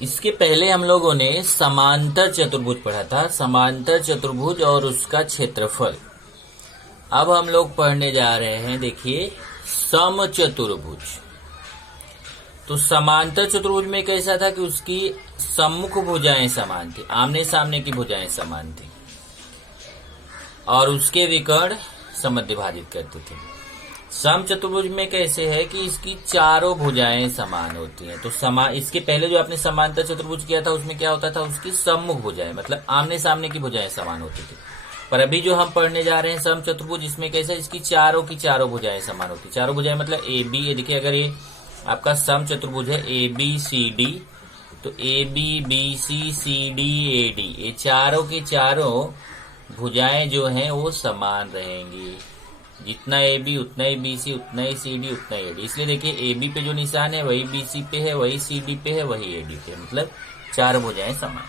इसके पहले हम लोगों ने समांतर चतुर्भुज पढ़ा था, समांतर चतुर्भुज और उसका क्षेत्रफल। अब हम लोग पढ़ने जा रहे हैं, देखिए, समचतुर्भुज। तो समांतर चतुर्भुज में कैसा था कि उसकी सम्मुख भुजाएं समान थी, आमने सामने की भुजाएं समान थी, और उसके विकर्ण समद्विभाजित करते थे। समचतुर्भुज में कैसे है कि इसकी चारों भुजाएं समान होती हैं। तो इसके पहले जो आपने समांतर चतुर्भुज किया था उसमें क्या होता था, उसकी सम्मुख भुजाएं मतलब आमने सामने की भुजाएं समान होती थी। पर अभी जो हम पढ़ने जा रहे हैं समचतुर्भुज, इसमें कैसे इसकी चारों की चारों भुजाएं समान होती। चारों भुजाएं मतलब ए बी, ये देखिए अगर ये आपका समचतुर्भुज है ए बी सी डी, तो A B B C D A D, ये चारों की चारों भुजाएं जो हैं वो समान रहेंगी। जितना ए बी उतना ही बी सी, उतना ही सी डी, उतना ही ए डी। इसलिए देखिए ए बी पे जो निशान है वही बी सी पे है, वही सी डी पे है, वही ए डी पे, मतलब चार भुजाएं समान।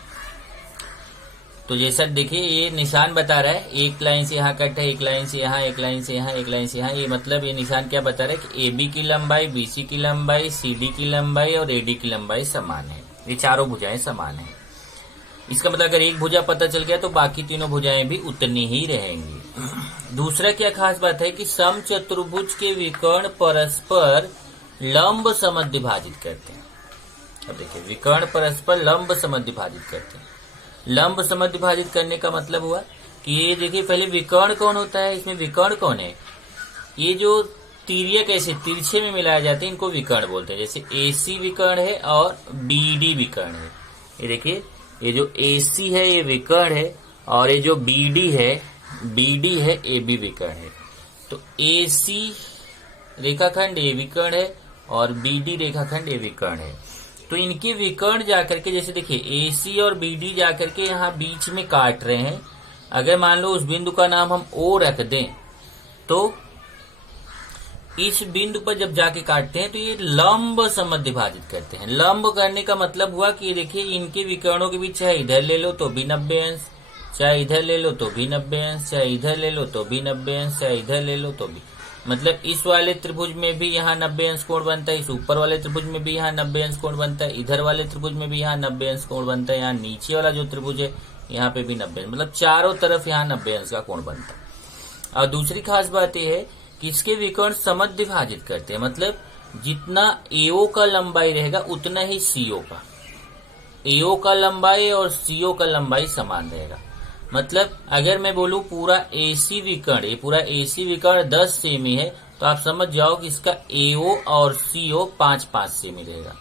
तो जैसा देखिए ये निशान बता रहा है, एक लाइन से यहाँ कट है, एक लाइन से यहाँ, एक लाइन से यहाँ, एक लाइन से यहाँ। ये मतलब ये निशान क्या बता रहा है कि ए बी की लंबाई, बी सी की लंबाई, सी डी की लंबाई और ए डी की लंबाई समान है। ये चारों भुजाएं समान है। इसका मतलब अगर एक भुजा पता चल गया तो बाकी तीनों भुजाएं भी उतनी ही रहेंगी। दूसरा क्या खास बात है कि समचतुर्भुज के विकर्ण परस्पर लंब समद्विभाजित करते हैं। अब देखिए, विकर्ण परस्पर लंब समद्विभाजित करते हैं। लंब समद्विभाजित करने का मतलब हुआ कि ये देखिए, पहले विकर्ण कौन होता है, इसमें विकर्ण कौन है, ये जो तिर्यक ऐसे तिरछे में मिलाए जाते हैं इनको विकर्ण बोलते हैं। जैसे एसी विकर्ण है और बीडी विकर्ण है। ये देखिए, ये जो AC है ये विकर्ण है, और ये जो BD है, BD है, AB विकर्ण है। तो AC रेखाखंड ये विकर्ण है और BD रेखाखंड ये विकर्ण है। तो इनके विकर्ण जाकर के, जैसे देखिए AC और BD जाकर के यहाँ बीच में काट रहे हैं। अगर मान लो उस बिंदु का नाम हम O रख दें, तो इस बिंदु पर जब जाके काटते हैं तो ये लंब समद्विभाजित करते हैं। लंब करने का मतलब हुआ कि देखिए, इनके विकर्णों के बीच चाहे इधर ले लो तो भी 90 अंश, चाहे इधर ले लो तो भी 90 अंश, चाहे इधर ले लो तो भी 90 अंश, चाहे इधर ले लो तो भी, मतलब इस वाले त्रिभुज में भी यहाँ 90 अंश कोण बनता है, इस ऊपर वाले त्रिभुज में भी यहाँ 90 अंश कोण बनता है, इधर वाले त्रिभुज में भी यहाँ 90 अंश कोण बनता है, यहाँ नीचे वाला जो त्रिभुज है यहाँ पे भी 90 अंश, मतलब चारों तरफ यहाँ 90 अंश का कोण बनता है। और दूसरी खास बात यह है कि इसके विकर्ण समद्विभाजित करते हैं, मतलब जितना AO का लंबाई रहेगा उतना ही CO का, AO का लंबाई और CO का लंबाई समान रहेगा। मतलब अगर मैं बोलूं पूरा AC विकर्ण, ये पूरा AC विकर्ण 10 सेमी है, तो आप समझ जाओ कि इसका AO और CO 5-5 सेमी रहेगा।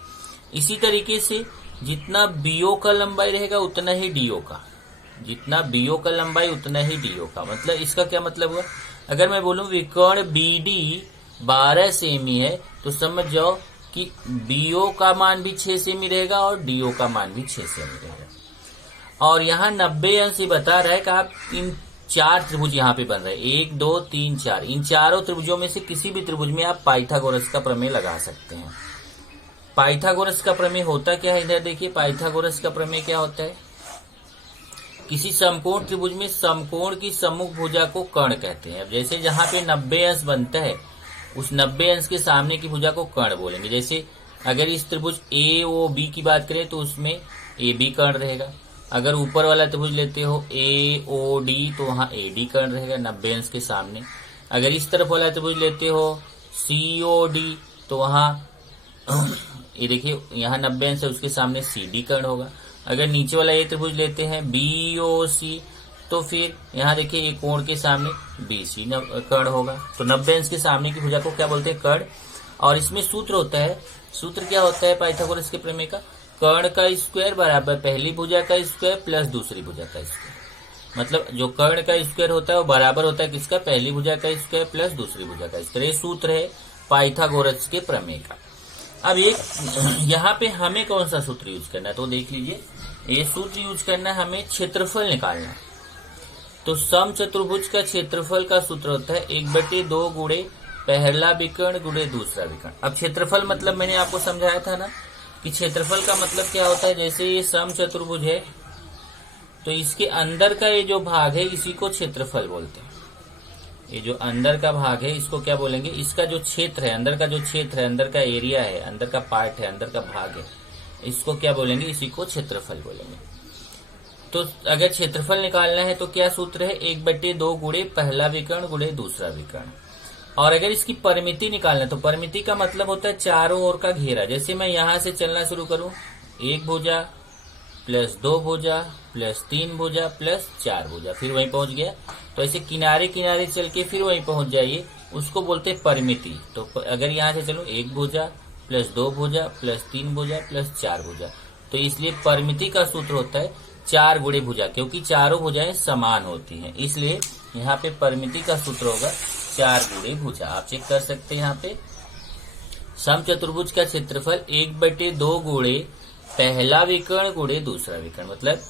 इसी तरीके से जितना BO का लंबाई रहेगा उतना ही DO का, जितना BO का लंबाई उतना ही DO का। मतलब इसका क्या मतलब हुआ, अगर मैं बोलूं विकर्ण BD 12 सेमी है, तो समझ जाओ कि BO का मान भी 6 सेमी रहेगा और DO का मान भी 6 सेमी रहेगा। और यहाँ 90 अंश ही बता रहा है कि आप इन चार त्रिभुज यहाँ पे बन रहे हैं, 1 2 3 4, इन चारों त्रिभुजों में से किसी भी त्रिभुज में आप पाइथागोरस का प्रमेय लगा सकते हैं। पाइथागोरस का प्रमेय होता क्या है, इधर देखिए, पाइथागोरस का प्रमेय क्या होता है, किसी समकोण त्रिभुज में समकोण की सम्मुख भुजा को कर्ण कहते हैं। अब जैसे जहां पे 90 अंश बनता है, उस 90 अंश के सामने की भुजा को कर्ण बोलेंगे। जैसे अगर इस त्रिभुज AOB की बात करें तो उसमें AB कर्ण रहेगा। अगर ऊपर वाला त्रिभुज लेते हो AOD तो वहां AD कर्ण रहेगा 90 अंश के सामने। अगर इस तरफ वाला त्रिभुज लेते हो COD तो वहां ये देखिए, यहाँ 90 अंश है, उसके सामने CD कर्ण होगा। अगर नीचे वाला ये त्रिभुज लेते हैं BOC तो फिर यहाँ देखिए ये कोण के सामने BC कर्ण होगा। तो 90 अंश के सामने की भुजा को क्या बोलते हैं, कर्ण। और इसमें सूत्र होता है, सूत्र क्या होता है पाइथागोरस के प्रमेय का, कर्ण का स्क्वायर बराबर पहली भुजा का स्क्वायर प्लस दूसरी भुजा का स्क्वायर। मतलब जो कर्ण का स्क्वायर होता है वो बराबर होता है किसका, पहली भुजा का स्क्वायर प्लस दूसरी भुजा का स्क्वायर। ये सूत्र है पाइथागोरस के प्रमेय का। अब एक यहाँ पे हमें कौन सा सूत्र यूज करना है, तो देख लीजिए, ये सूत्र यूज करना है हमें क्षेत्रफल निकालना है। तो समचतुर्भुज का क्षेत्रफल का सूत्र होता है 1/2 गुणे पहला विकर्ण गुणे दूसरा विकर्ण। अब क्षेत्रफल मतलब मैंने आपको समझाया था ना कि क्षेत्रफल का मतलब क्या होता है, जैसे ये समचतुर्भुज है तो इसके अंदर का ये जो भाग है इसी को क्षेत्रफल बोलते हैं। ये जो अंदर का भाग है इसको क्या बोलेंगे, इसका जो क्षेत्र है, अंदर का जो क्षेत्र है, अंदर का एरिया है, अंदर का पार्ट है, अंदर का भाग है, इसको क्या बोलेंगे, इसी को क्षेत्रफल बोलेंगे। तो अगर क्षेत्रफल निकालना है तो क्या सूत्र है, 1/2 गुणे पहला विकर्ण गुणे दूसरा विकर्ण। और अगर इसकी परिमिति निकालना है तो परिमिति का मतलब होता है चारों ओर का घेरा। जैसे मैं यहां से चलना शुरू करूं, 1 भुजा प्लस 2 भुजा प्लस 3 भुजा प्लस 4 भुजा, फिर वहीं पहुंच गया। तो ऐसे किनारे किनारे चल के फिर वहीं पहुंच जाइए, उसको बोलते हैं परिमिति। तो अगर यहां से चलो 1 भुजा प्लस 2 भुजा प्लस 3 भुजा प्लस 4 भुजा, तो इसलिए परिमिति का सूत्र होता है 4 गुणे भुजा, क्योंकि चारों भुजाएं समान होती हैं, इसलिए यहाँ पे परिमिति का सूत्र होगा 4 गुणे भुजा। आप चेक कर सकते हैं यहाँ पे समचतुर्भुज का क्षेत्रफल 1/2 गुणे पहला विकर्ण गुणे दूसरा विकर्ण, मतलब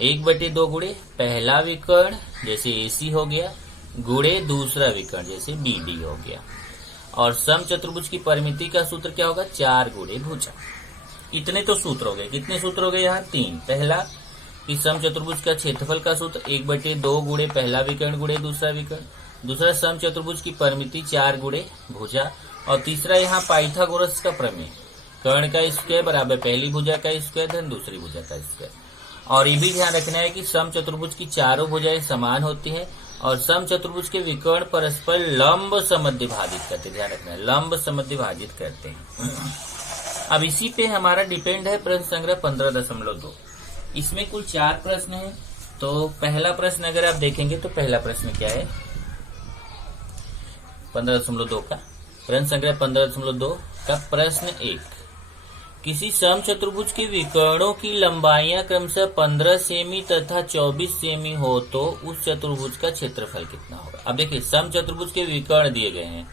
1/2 गुणे पहला विकर्ण जैसे AC हो गया गुणे दूसरा विकर्ण जैसे BD हो गया। और समचतुर्भुज की परिमिति का सूत्र क्या होगा, 4 गुणे भुजा। इतने तो सूत्र हो गए। कितने सूत्र हो गए यहाँ, 3। पहला कि समचतुर्भुज का क्षेत्रफल का सूत्र 1/2 गुणे पहला विकर्ण गुणे दूसरा विकर्ण। दूसरा समचतुर्भुज की परिमिति 4 गुणे भुजा। और तीसरा यहाँ पाइथागोरस का प्रमेय, कर्ण का स्क्वायर बराबर पहली भुजा का स्क्वायर धन दूसरी भुजा का स्क्वायर। और ये भी ध्यान रखना है कि समचतुर्भुज की चारों भुजाएं समान होती हैं और समचतुर्भुज के विकर्ण परस्पर लंब समद्विभाजित करते हैं। ध्यान रखना है, लंब समद्विभाजित करते हैं। अब इसी पे हमारा डिपेंड है प्रश्न संग्रह 15.2। इसमें कुल 4 प्रश्न हैं। तो पहला प्रश्न अगर आप देखेंगे तो पहला प्रश्न क्या है, 15.2 का प्रश्न संग्रह 15.2 का प्रश्न 1, किसी समचतुर्भुज के विकर्णों की लंबाइयां क्रमशः 15 सेमी तथा 24 सेमी हो तो उस चतुर्भुज का क्षेत्रफल कितना होगा। अब देखिए समचतुर्भुज के विकर्ण दिए गए हैं,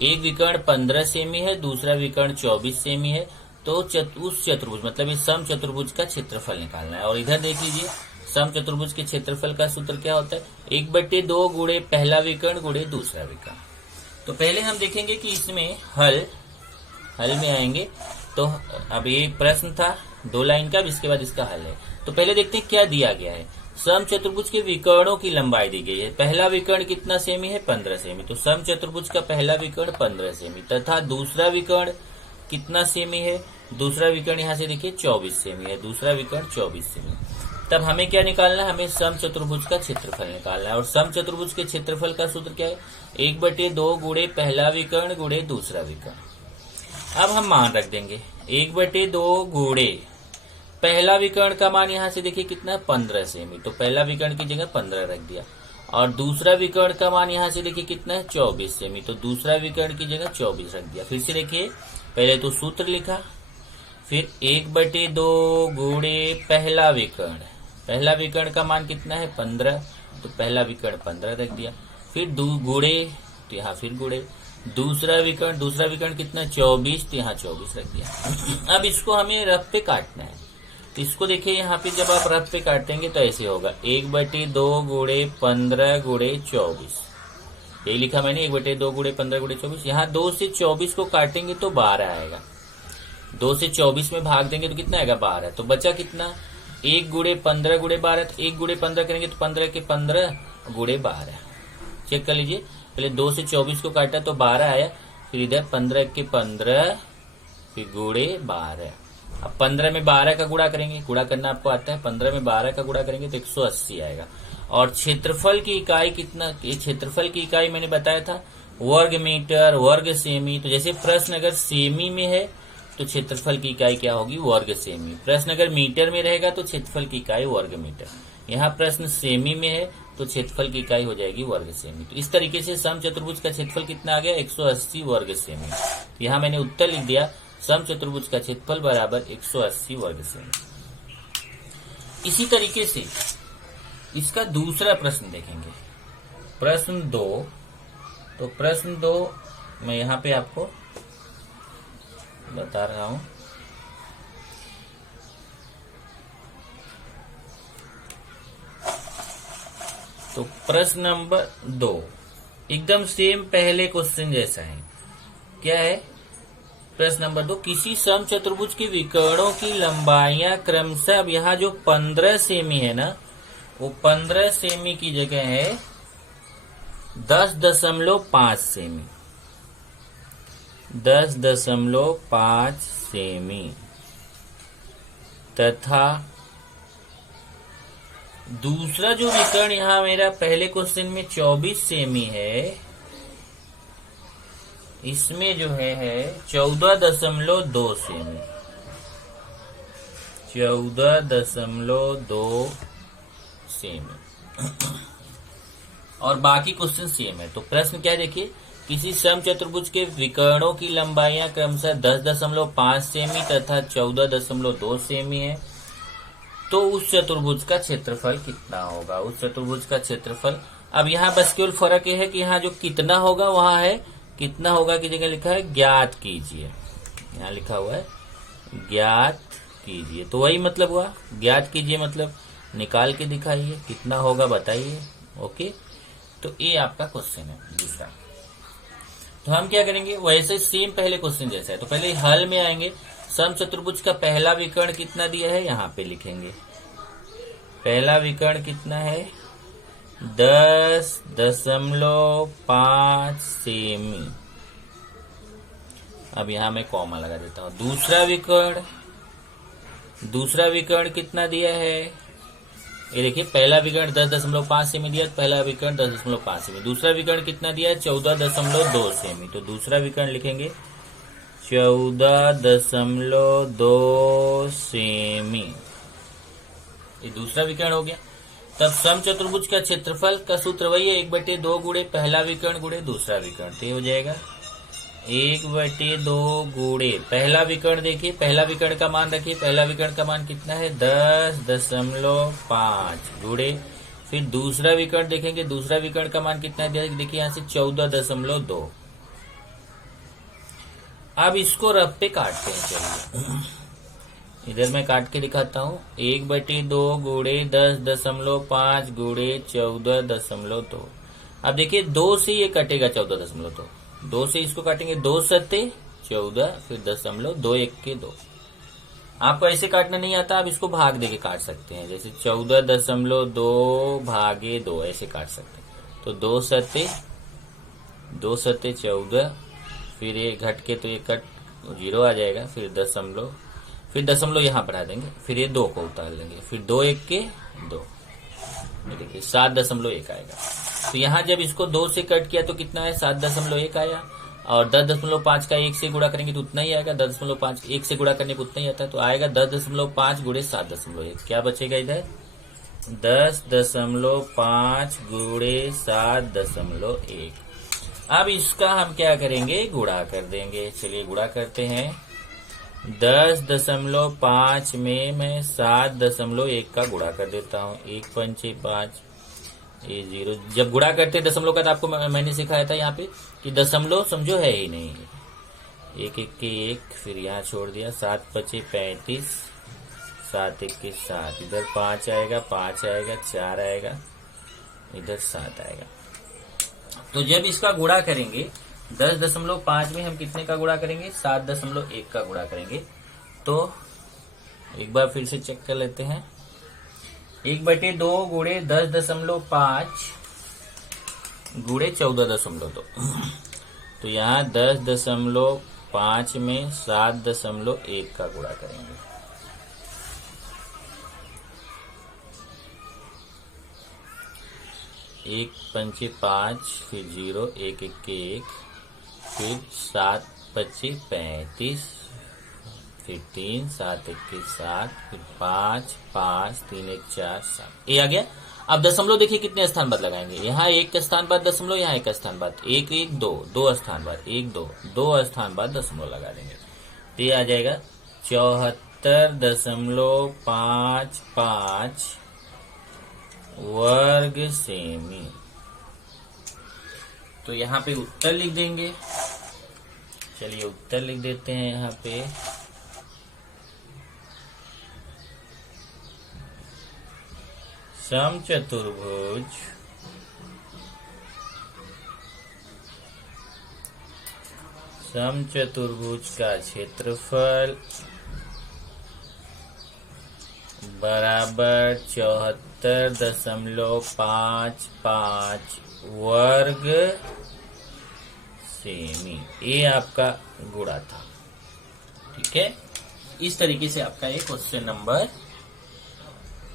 एक विकर्ण 15 सेमी है, दूसरा विकर्ण 24 सेमी है। तो उस चतुर्भुज मतलब इस समचतुर्भुज का क्षेत्रफल निकालना है। और इधर देख लीजिए समचतुर्भुज के क्षेत्रफल का सूत्र क्या होता है, 1/2 गुणे पहला विकर्ण गुणे दूसरा विकर्ण। तो पहले हम देखेंगे कि इसमें हल में आएंगे। तो अब ये प्रश्न था 2 लाइन का, इसके बाद इसका हल है। तो पहले देखते हैं क्या दिया गया है। समचतुर्भुज के विकर्णों की लंबाई दी गई है। पहला विकर्ण कितना सेमी है, 15 सेमी। तो समचतुर्भुज का पहला विकर्ण 15 सेमी तथा दूसरा विकर्ण कितना सेमी है, दूसरा विकर्ण यहाँ से देखिए 24 सेमी है, दूसरा विकर्ण 24 सेमी। तब हमें क्या निकालना है, हमें समचतुर्भुज का क्षेत्रफल निकालना है। और समचतुर्भुज के क्षेत्रफल का सूत्र क्या है, 1/2 गुणे पहला विकर्ण गुणे दूसरा विकर्ण। अब हम मान रख देंगे 1/2 गुणे पहला विकर्ण का मान यहाँ से देखिए कितना है, 15 सेमी। तो पहला विकर्ण की जगह 15 रख दिया। और दूसरा विकर्ण का मान यहाँ से देखिए कितना है, 24 सेमी। तो दूसरा विकर्ण की जगह 24 रख दिया। फिर से देखिए, पहले तो सूत्र लिखा, फिर 1/2 गुणे पहला विकर्ण का मान कितना है, 15। तो पहला विकर्ण 15 रख दिया। फिर गुणे, तो यहाँ फिर गुणे दूसरा विकर्ण कितना, 24। तो यहाँ 24 रख दिया। अब इसको हमें रफ पे काटना है। तो इसको देखिए यहाँ पे जब आप रफ पे काटेंगे तो ऐसे होगा, 1/2 गुणे 15 गुणे 24। यही लिखा मैंने, 1/2 गुणे 15 गुणे 24। यहाँ 2 से 24 को काटेंगे तो 12 आएगा। 2 से 24 में भाग देंगे तो कितना आएगा, 12। तो बचा कितना, 1 गुणे 15 गुणे 12। तो 1 गुणे 15 करेंगे तो 15 के 15 गुणे 12। चेक कर लीजिए, पहले 2 से 24 को काटा तो 12 आया। फिर इधर 15 के 15 फिर गुणे 12। अब 15 में 12 का गुणा करेंगे, गुणा करना आपको आता है। 15 में 12 का गुणा करेंगे तो 180 आएगा। और क्षेत्रफल की इकाई कितना, क्षेत्रफल की इकाई मैंने बताया था वर्ग मीटर, वर्ग सेमी। तो जैसे प्रश्न अगर सेमी में है तो क्षेत्रफल की इकाई क्या होगी, वर्ग सेमी। प्रश्न अगर मीटर में रहेगा तो क्षेत्रफल की इकाई वर्ग मीटर। यहाँ प्रश्न सेमी में है तो क्षेत्रफल की इकाई हो जाएगी वर्ग सेमी। तो इस तरीके से समचतुर्भुज का क्षेत्रफल कितना आ गया, 180 वर्ग सेमी। तो यहाँ मैंने उत्तर लिख दिया, समचतुर्भुज का क्षेत्रफल बराबर 180 वर्ग सेमी। इसी तरीके से इसका दूसरा प्रश्न देखेंगे, प्रश्न 2। तो प्रश्न 2 मैं यहाँ पे आपको बता रहा हूं। तो प्रश्न नंबर 2 एकदम सेम पहले क्वेश्चन जैसा है। क्या है, प्रश्न नंबर 2, किसी समचतुर्भुज के विकर्णों की लंबाइयां क्रमशः, अब यहाँ जो 15 सेमी है ना, वो 15 सेमी की जगह है 10.5 सेमी। 10.5 सेमी। तथा दूसरा जो विकर्ण यहाँ मेरा पहले क्वेश्चन में 24 सेमी है, इसमें जो है 14.2 सेमी, 14.2 सेमी। और बाकी क्वेश्चन सेम है। तो प्रश्न क्या है देखिए, किसी समचतुर्भुज के विकर्णों की लंबाइयां क्रमशः 10.5 सेमी तथा 14.2 सेमी है, तो उस चतुर्भुज का क्षेत्रफल कितना होगा? उस चतुर्भुज का क्षेत्रफल, अब यहाँ बस केवल फर्क यह है कि यहाँ जो कितना होगा वहां है कितना होगा की जगह लिखा है ज्ञात कीजिए, यहाँ लिखा हुआ है ज्ञात कीजिए। तो वही मतलब हुआ, ज्ञात कीजिए मतलब निकाल के दिखाइए, कितना होगा बताइए। ओके, तो ये आपका क्वेश्चन है दूसरा। तो हम क्या करेंगे, वैसे सेम पहले क्वेश्चन जैसा है, तो पहले हल में आएंगे। समचतुर्भुज का पहला विकर्ण कितना दिया है यहाँ पे लिखेंगे। पहला विकर्ण कितना है 10.5 सेमी। अब यहां मैं कॉमा लगा देता हूं। दूसरा विकर्ण कितना दिया है, ये देखिए पहला विकर्ण 10.5 सेमी दिया, पहला विकर्ण 10.5 सेमी। दूसरा विकर्ण कितना दिया है 14.2 सेमी। तो दूसरा विकर्ण लिखेंगे 14.2 सेमी, ये दूसरा विकर्ण हो गया। तब समचतुर्भुज का क्षेत्रफल का सूत्र वही है 1/2 गुणे पहला विकर्ण गुणे दूसरा विकर्ण। तो ये हो जाएगा 1/2 गुणे पहला विकर्ण। देखिए पहला विकर्ण का मान रखिए, पहला विकर्ण का मान कितना है 10.5 गुणे, फिर दूसरा विकर्ण देखेंगे, दूसरा विकर्ण का मान कितना है देखिए यहाँ से 14.2। अब इसको रफ पे काटते हैं, चलिए इधर मैं काट के दिखाता हूँ। 1/2 गुणे 10.5 गुणे 14.2। अब देखिए 2 से ये कटेगा 14.2, 2 से इसको काटेंगे 2 सत्ते 14, फिर 0.2 1 के 2। आपको ऐसे काटना नहीं आता, आप इसको भाग देके काट सकते हैं, जैसे 14.2 भागे 2 ऐसे काट सकते हैं। तो 2 सत्ते 14, फिर ये घट के तो ये कट 0 आ जाएगा, फिर दशमलव यहाँ बढ़ा देंगे, फिर ये 2 को उतार लेंगे, फिर 2 1 के 2, देखिए 7.1 आएगा। तो यहाँ जब इसको 2 से कट किया तो कितना है 7.1 आया, और 10.5 का 1 से गुणा करेंगे तो उतना ही आएगा। 10.5 1 से गुणा करने पर उतना ही आता है, तो आएगा 10.5 गुणे 7.1। क्या बचेगा इधर 10.5 गुणे 7.1। अब इसका हम क्या करेंगे गुणा कर देंगे। चलिए गुणा करते हैं। 10.5 में मैं 7.1 का गुणा कर देता हूँ। 1 पंचे 5, ये 0। जब गुणा करते दशमलव का तो आपको मैंने सिखाया था यहाँ पे कि दशमलव समझो है ही नहीं, 1 1 के 1, फिर यहाँ छोड़ दिया। 7 पचे 35, 7 1 के 7, इधर 5 आएगा, 5 आएगा, 4 आएगा, इधर 7 आएगा। तो जब इसका गुणा करेंगे 10.5 में हम कितने का गुणा करेंगे 7.1 का गुणा करेंगे। तो एक बार फिर से चेक कर लेते हैं। 1/2 गुणे 10.5 गुणे 14.2। तो यहाँ 10.5 में 7.1 का गुणा करेंगे। एक पंचे 5, फिर 0, 1 1 के 1, फिर 7 पचे 35, फिर 3, 7 1 के 7, फिर 5 5 3 1 4 7, ये आ गया। अब दशमलव देखिए कितने स्थान बाद लगाएंगे, यहाँ 1 स्थान बाद दशमलव, यहाँ 1 स्थान बाद 1 1 2, 2 स्थान बाद 1 2, 2 स्थान बाद दशमलव लगा देंगे। तो ये आ जाएगा 74.55 वर्ग सेमी। तो यहाँ पे उत्तर लिख देंगे। चलिए उत्तर लिख देते हैं यहाँ पे। समचतुर्भुज का क्षेत्रफल बराबर 74.55 वर्ग सेमी। ये आपका गुणा था, ठीक है। इस तरीके से आपका ये क्वेश्चन नंबर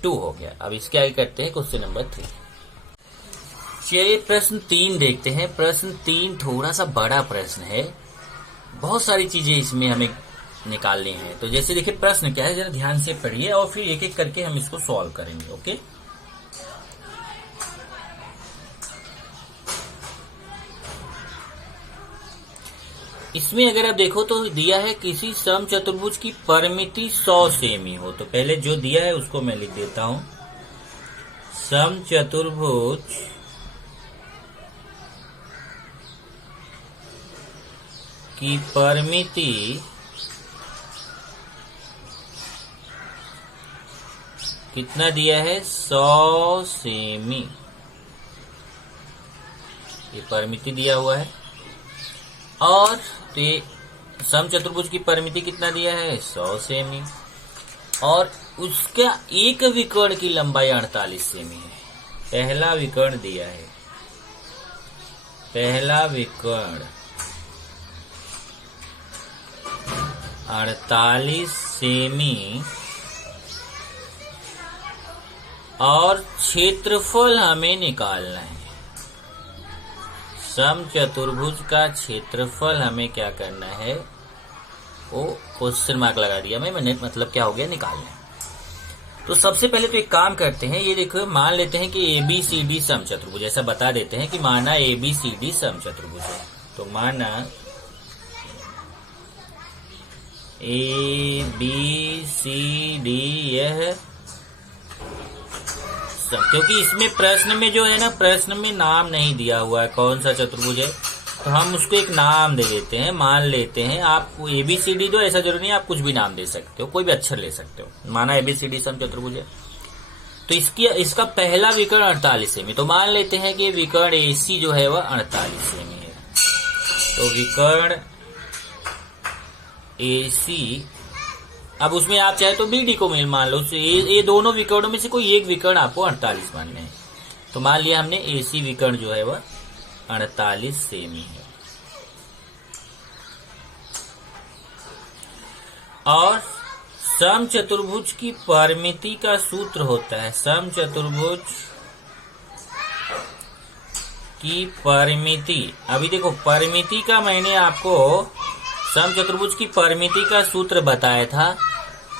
2 हो गया। अब इसके आगे करते हैं क्वेश्चन नंबर 3। चलिए प्रश्न 3 देखते हैं। प्रश्न 3 थोड़ा सा बड़ा प्रश्न है, बहुत सारी चीजें इसमें हमें निकालनी है। तो जैसे देखिए प्रश्न क्या है, जरा ध्यान से पढ़िए और फिर एक एक करके हम इसको सॉल्व करेंगे। ओके, इसमें अगर आप देखो तो दिया है किसी समचतुर्भुज की परिमिति 100 सेमी हो। तो पहले जो दिया है उसको मैं लिख देता हूं। समचतुर्भुज की परिमिति कितना दिया है, 100 सेमी। ये परिमिति दिया हुआ है। और ये समचतुर्भुज की परिमिति कितना दिया है, 100 सेमी। और उसका एक विकर्ण की लंबाई 48 सेमी है। पहला विकर्ण दिया है, पहला विकर्ण 48 सेमी और क्षेत्रफल हमें निकालना है। समचतुर्भुज का क्षेत्रफल हमें क्या करना है, वो क्वेश्चन मार्क लगा दिया मैंने, मतलब क्या हो गया, निकालना है। तो सबसे पहले तो एक काम करते हैं, ये देखो मान लेते हैं कि ABCD समचतुर्भुज, ऐसा बता देते हैं कि माना ABCD समचतुर्भुज है। तो माना ABCD यह, क्योंकि इसमें प्रश्न में जो है ना, प्रश्न में नाम नहीं दिया हुआ है कौन सा चतुर्भुज है, तो हम उसको एक नाम दे देते हैं। मान लेते हैं, आप ABCD दो, ऐसा जरूरी नहीं, आप कुछ भी नाम दे सकते हो, कोई भी अक्षर ले सकते हो। माना ABCD समचतुर्भुज है, तो इसका पहला विकर्ण 48 सेमी। तो मान लेते हैं कि विकर्ण AC जो है वह 48 सेमी है। तो विकर्ण AC, अब उसमें आप चाहे तो BD को मान लो, ये दोनों विकर्णों में से कोई एक विकर्ण आपको 48 मानने हैं। तो मान लिया हमने AC विकर्ण जो है वह 48 सेमी है। और समचतुर्भुज की परिमिति का सूत्र होता है, समचतुर्भुज की परिमिति, अभी देखो परिमिति का मैंने आपको समचतुर्भुज की परिमिति का सूत्र बताया था,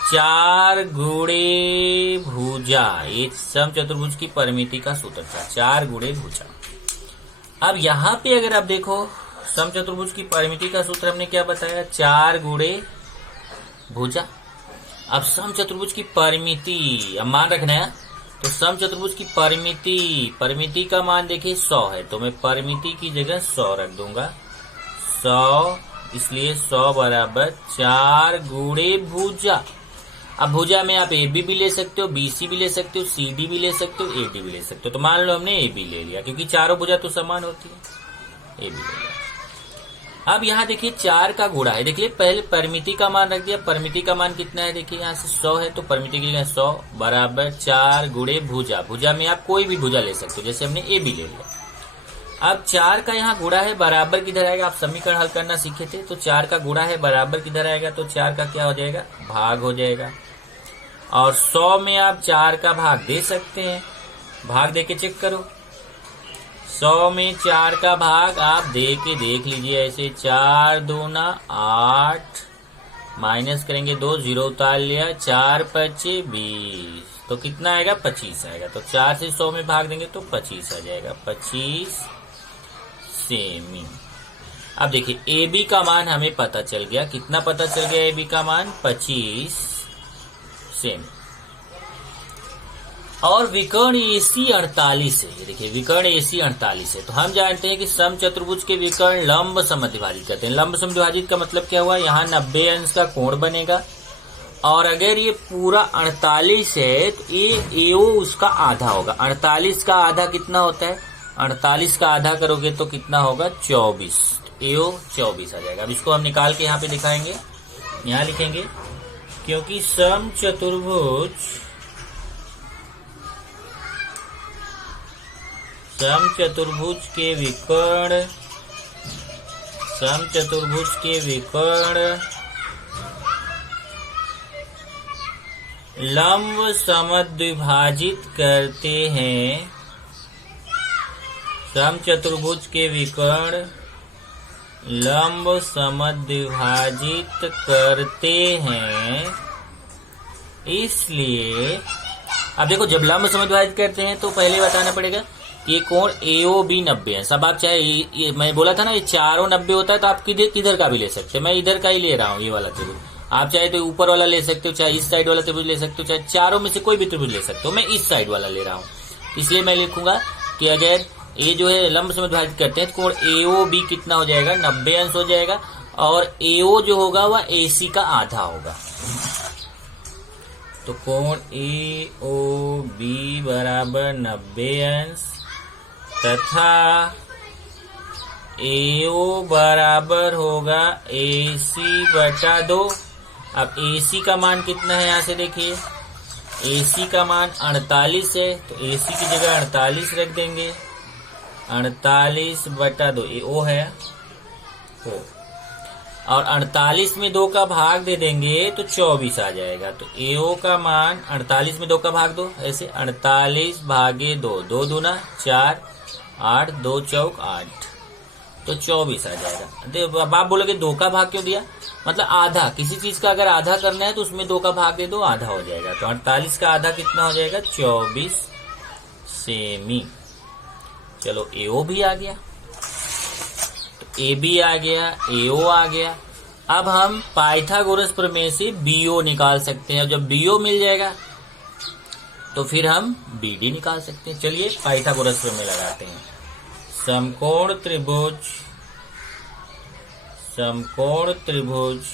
4 गुणे भुजा। ये समचतुर्भुज की परिमिति का सूत्र था, 4 गुणे भुजा। अब यहाँ पे अगर आप देखो समचतुर्भुज की परिमिति का सूत्र हमने क्या बताया, 4 गुणे भुजा। अब समचतुर्भुज की परिमिति अब मान रखना है, तो समचतुर्भुज की परिमिति का मान देखिए 100 है, तो मैं परिमिति की जगह 100 रख दूंगा। 100, इसलिए 100 बराबर 4 गुणे भुजा। अब भुजा में आप AB भी ले सकते हो, BC भी ले सकते हो, CD भी ले सकते हो, AD भी ले सकते हो। तो मान लो हमने AB ले लिया, क्योंकि चारों भुजा तो समान होती है, AB ले लिया। अब यहाँ देखिए 4 का गुणा है, देखिए पहले परिमिति का मान रख दिया। परिमिति का मान कितना है, देखिए यहाँ से 100 है, तो परिमिति के लिए 100 बराबर 4 गुणे भुजा। भुजा में आप कोई भी भुजा ले सकते हो, जैसे हमने AB ले लिया। अब 4 का यहाँ गुणा है, बराबर किधर आएगा, आप समीकरण हल करना सीखे थे, तो 4 का गुणा है, बराबर किधर आएगा, तो 4 का क्या हो जाएगा, भाग हो जाएगा। और 100 में आप 4 का भाग दे सकते हैं, भाग दे के चेक करो। 100 में 4 का भाग आप दे के देख लीजिए, ऐसे 4 दूना 8, माइनस करेंगे 2, 0 उतार लिया, 4 पचे 20, तो कितना आएगा, 25 आएगा। तो 4 से 100 में भाग देंगे तो 25 आ जाएगा, 25 सेमी। अब देखिए AB का मान हमें पता चल गया, कितना पता चल गया AB का मान, 25 सेमी। और विकर्ण AC 48 है, देखिए विकर्ण AC 48 है। तो हम जानते हैं कि समचतुर्भुज के विकर्ण लंब समद्विभाजित करते हैं। लंब समद्विभाजित का मतलब क्या हुआ, यहाँ 90 अंश का कोण बनेगा। और अगर ये पूरा 48 है तो ये AO उसका आधा होगा। 48 का आधा कितना होता है, 48 का आधा करोगे तो कितना होगा, 24। AO 24 आ जाएगा। अब इसको हम निकाल के यहाँ पे दिखाएंगे, यहाँ लिखेंगे, क्योंकि समचतुर्भुज के लंब समद्विभाजित करते हैं, समचतुर्भुज के विकर्ण लंब समद्विभाजित करते हैं, इसलिए अब देखो जब लंब समद्विभाजित करते हैं तो पहले बताना पड़ेगा कि ये कोण AOB 90 है। सब आप चाहे ये मैं बोला था ना ये चारों 90 होता है, तो आप किधर का भी ले सकते हैं। मैं इधर का ही ले रहा हूँ, ये वाला त्रिभुज। आप चाहे तो ऊपर वाला ले सकते हो, चाहे इस साइड वाला त्रिभुज ले सकते हो, चाहे चारों में से कोई भी त्रिभुज ले सकते हो। मैं इस साइड वाला ले रहा हूँ, इसलिए मैं लिखूंगा कि अगर ये जो है लंब समद्विभाजित करते हैं तो कोण AOB कितना हो जाएगा, 90 अंश हो जाएगा, और AO जो होगा वह AC का आधा होगा। तो कोण AOB बराबर 90 अंश तथा AO बराबर होगा AC बटा 2। अब AC का मान कितना है, यहां से देखिए AC का मान 48 है, तो AC की जगह 48 रख देंगे। 48 बटा 2 ये O है, और 48 में 2 का भाग दे देंगे तो 24 आ जाएगा। तो AO का मान 48 में 2 का भाग दो, ऐसे 48 भागे 2, 2 दूना 4, 8, 2 चौक 8, तो 24 आ जाएगा। अब आप बोलोगे 2 का भाग क्यों दिया, मतलब आधा, किसी चीज का अगर आधा करना है तो उसमें 2 का भाग दे दो, आधा हो जाएगा। तो 48 का आधा कितना हो जाएगा, 24 सेमी। चलो AO भी आ गया, तो AB आ गया, AO आ गया। अब हम पाइथागोरस प्रमेय से BO निकाल सकते हैं। जब BO मिल जाएगा तो फिर हम BD निकाल सकते हैं। चलिए पाइथागोरस प्रमेय लगाते हैं। समकोण त्रिभुज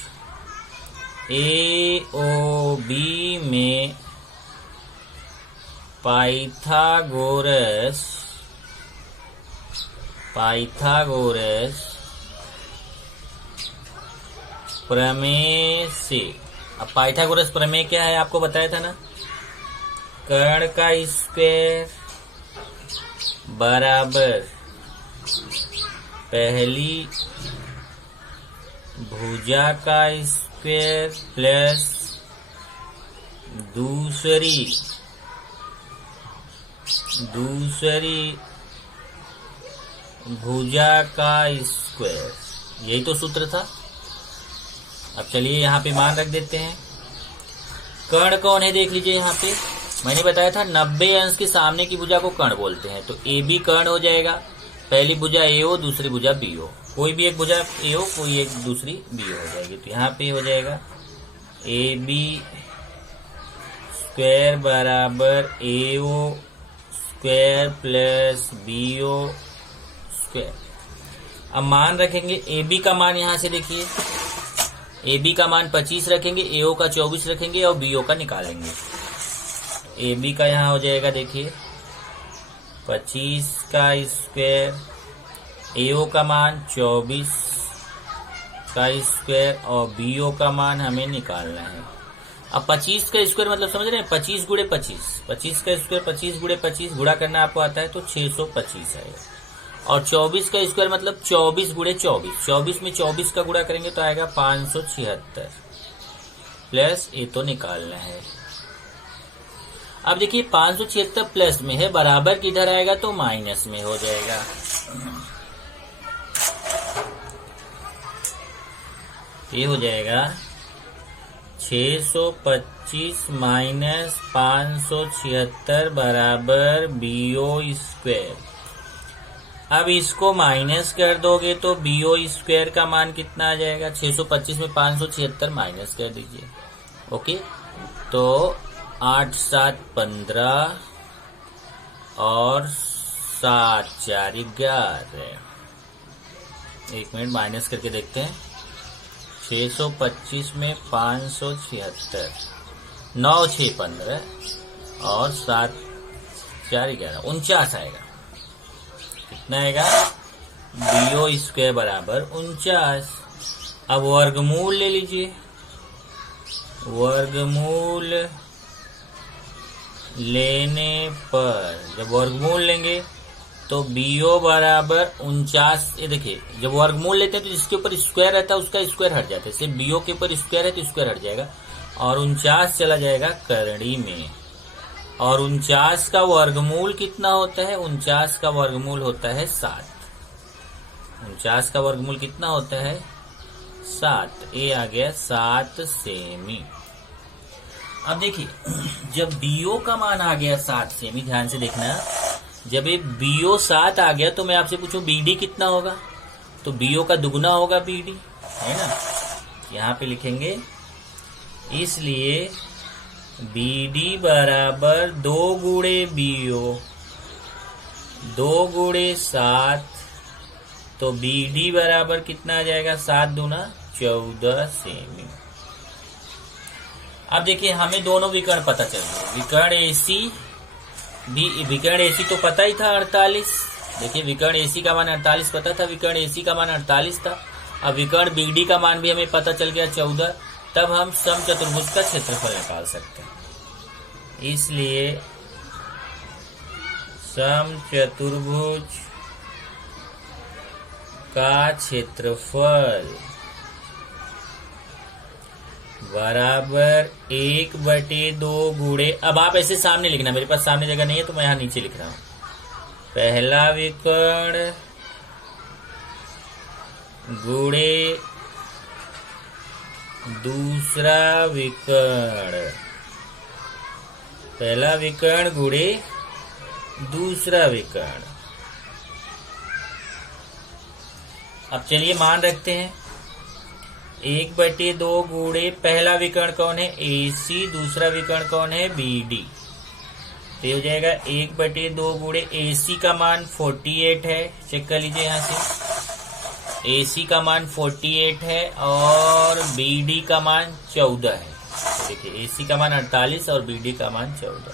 AOB में पाइथागोरस प्रमेय से, अब पाइथागोरस प्रमेय क्या है आपको बताया था ना, कर्ण का स्क्वायर बराबर पहली भुजा का स्क्वायर प्लस दूसरी भुजा का स्क्वायर, यही तो सूत्र था। अब चलिए यहाँ पे मान रख देते हैं। कर्ण कौन है देख लीजिए, यहाँ पे मैंने बताया था 90 अंश के सामने की भुजा को कर्ण बोलते हैं। तो AB कर्ण हो जाएगा, पहली भुजा AO, दूसरी भुजा BO, कोई भी एक भुजा AO, कोई एक दूसरी BO हो जाएगी। तो यहाँ पे हो जाएगा AB स्क्वायर बराबर AO square plus BO square. अब मान रखेंगे, AB का मान यहाँ से देखिए, AB का मान 25 रखेंगे, AO का 24 रखेंगे और BO का निकालेंगे। AB का यहाँ हो जाएगा देखिए 25 का स्क्वायर, AO का मान 24 का स्क्वायर और BO का मान हमें निकालना है। अब 25 का स्क्वायर मतलब समझ रहे हैं, 25 गुणे 25, 25 का स्क्वायर 25 गुणे 25 गुणा करना आपको आता है तो 625 है। और 24 का स्क्वायर मतलब 24 गुणे 24, 24 में 24 का गुणा करेंगे तो आएगा 576 प्लस ये तो निकालना है। अब देखिए 576 प्लस में है, बराबर किधर आएगा तो माइनस में हो जाएगा। ये हो जाएगा 625 माइनस 576 बराबर BO स्क्वायर। अब इसको माइनस कर दोगे तो BO स्क्वायर का मान कितना आ जाएगा, 625 में 576 माइनस कर दीजिए। ओके, तो 8 7 15 और 7 4 11। एक मिनट माइनस करके देखते हैं। 625 में 576, 9 6 15 और 7 4 11, 49 आएगा। कितना आएगा, BO स्क्वायर बराबर 49। अब वर्गमूल ले लीजिए, वर्गमूल लेने पर जब वर्गमूल लेंगे तो BO बराबर 49। ये देखिए जब वर्गमूल लेते हैं तो जिसके ऊपर स्क्वायर रहता है उसका स्क्वायर हट जाता है, सिर्फ BO के ऊपर स्क्वायर है तो स्क्वायर हट जाएगा। और 49 चला जाएगा करणी में। और 49 का वर्गमूल कितना होता है? 49 का वर्गमूल होता है 7। 49 का वर्गमूल कितना होता है? 7। ये आ गया 7 सेमी। अब देखिए, जब बीओ का मान आ गया 7 सेमी, ध्यान से देखना, जब ये बीओ 7 आ गया तो मैं आपसे पूछूं बीडी कितना होगा? तो बीओ का दुगुना होगा बीडी, है ना। यहाँ पे लिखेंगे, इसलिए बीडी बराबर 2 गुणे बीओ 2 गुणे 7, तो बीडी बराबर कितना आ जाएगा? 7 दूना 14 सेमी। अब देखिए, हमें दोनों विकर्ण पता चल गए। विकर्ण एसी तो पता ही था 48। देखिए, विकर्ण एसी का मान 48 पता था, विकर्ण एसी का मान 48 था। अब विकर्ण बीडी का मान भी हमें पता चल गया 14। तब हम समचतुर्भुज का क्षेत्रफल निकाल सकते हैं। इसलिए समचतुर्भुज का क्षेत्रफल बराबर 1/2 गुणे, अब आप ऐसे सामने लिखना, मेरे पास सामने जगह नहीं है तो मैं यहां नीचे लिख रहा हूं। पहला विकर्ण गुणे दूसरा विकर्ण, पहला विकर्ण गुणे दूसरा विकर्ण। अब चलिए मान रखते हैं, 1/2 गुणे पहला विकर्ण कौन है? AC, दूसरा विकर्ण कौन है? BD। तो ये हो जाएगा 1/2 गुणे AC का मान 48 है, चेक कर लीजिए यहां से। AC का मान 48 है और BD का मान 14 है। तो देखिए, AC का मान 48 और BD का मान 14।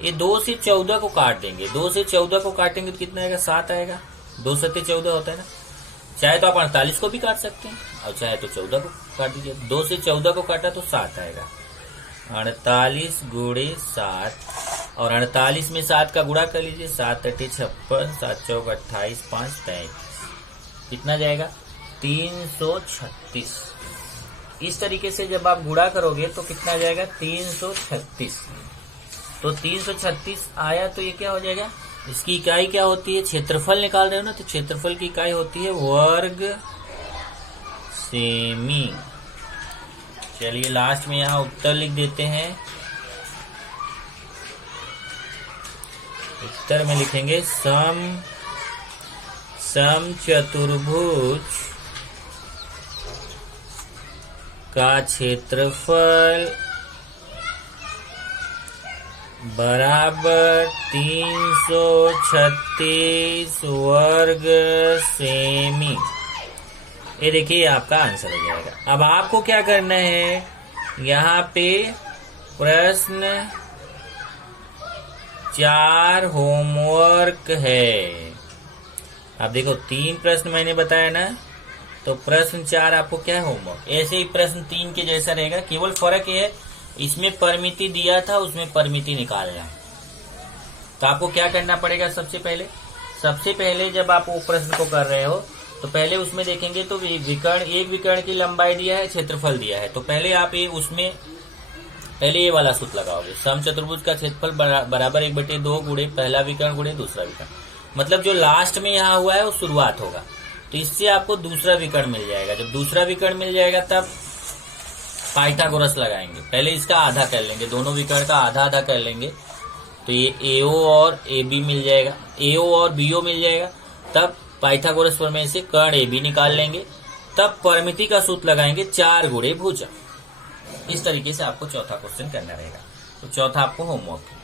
ये 2 से 14 को काट देंगे, 2 से 14 को काटेंगे तो कितना आएगा? 7 आएगा। 2 सत्ते 14 होता है ना। चाहे तो आप 48 को भी काट सकते हैं और चाहे तो 14 को काट दीजिए। 2 से 14 को काटा तो 7 आएगा। 48 गुणे 7 और 48 में 7 का गुणा कर लीजिए। 7 × 56, 7 × 4 = 28, 5 × 33, कितना जाएगा? 336। इस तरीके से जब आप गुणा करोगे तो कितना जाएगा? 336। तो 336 आया तो ये क्या हो जाएगा? इसकी इकाई क्या होती है? क्षेत्रफल निकाल रहे हो ना, तो क्षेत्रफल की इकाई होती है वर्ग सेमी। चलिए लास्ट में यहां उत्तर लिख देते हैं। उत्तर में लिखेंगे समचतुर्भुज का क्षेत्रफल बराबर 336 वर्ग सेमी। ये देखिए, आपका आंसर हो जाएगा। अब आपको क्या करना है, यहाँ पे प्रश्न 4 होमवर्क है। अब देखो, 3 प्रश्न मैंने बताया ना, तो प्रश्न 4 आपको क्या है? होमवर्क। ऐसे ही प्रश्न 3 के जैसा रहेगा, केवल फर्क ये है इसमें परिमिति दिया था, उसमें परिमिति निकालना है। तो आपको क्या करना पड़ेगा? सबसे पहले जब आप वो प्रश्न को कर रहे हो तो पहले उसमें देखेंगे तो विकर्ण, एक विकर्ण की लंबाई दिया है, क्षेत्रफल दिया है। तो पहले आप पहले ये वाला सूत्र लगाओगे, समचतुर्भुज का क्षेत्रफल बराबर 1/2 गुणे पहला विकर्ण गुणे दूसरा विकर्ण। मतलब जो लास्ट में यहाँ हुआ है वो शुरुआत होगा, तो इससे आपको दूसरा विकर्ण मिल जाएगा। जब दूसरा विकर्ण मिल जाएगा तब पाइथागोरस लगाएंगे। पहले इसका आधा कर लेंगे, दोनों विकर्ण का आधा आधा कर लेंगे, तो ये AO और AB मिल जाएगा, AO और BO मिल जाएगा। तब पाइथागोरस प्रमेय से कर्ण AB निकाल लेंगे, तब परिमिति का सूत्र लगाएंगे 4 गुणे भुजा। इस तरीके से आपको चौथा क्वेश्चन करना रहेगा। तो चौथा आपको होमवर्क है।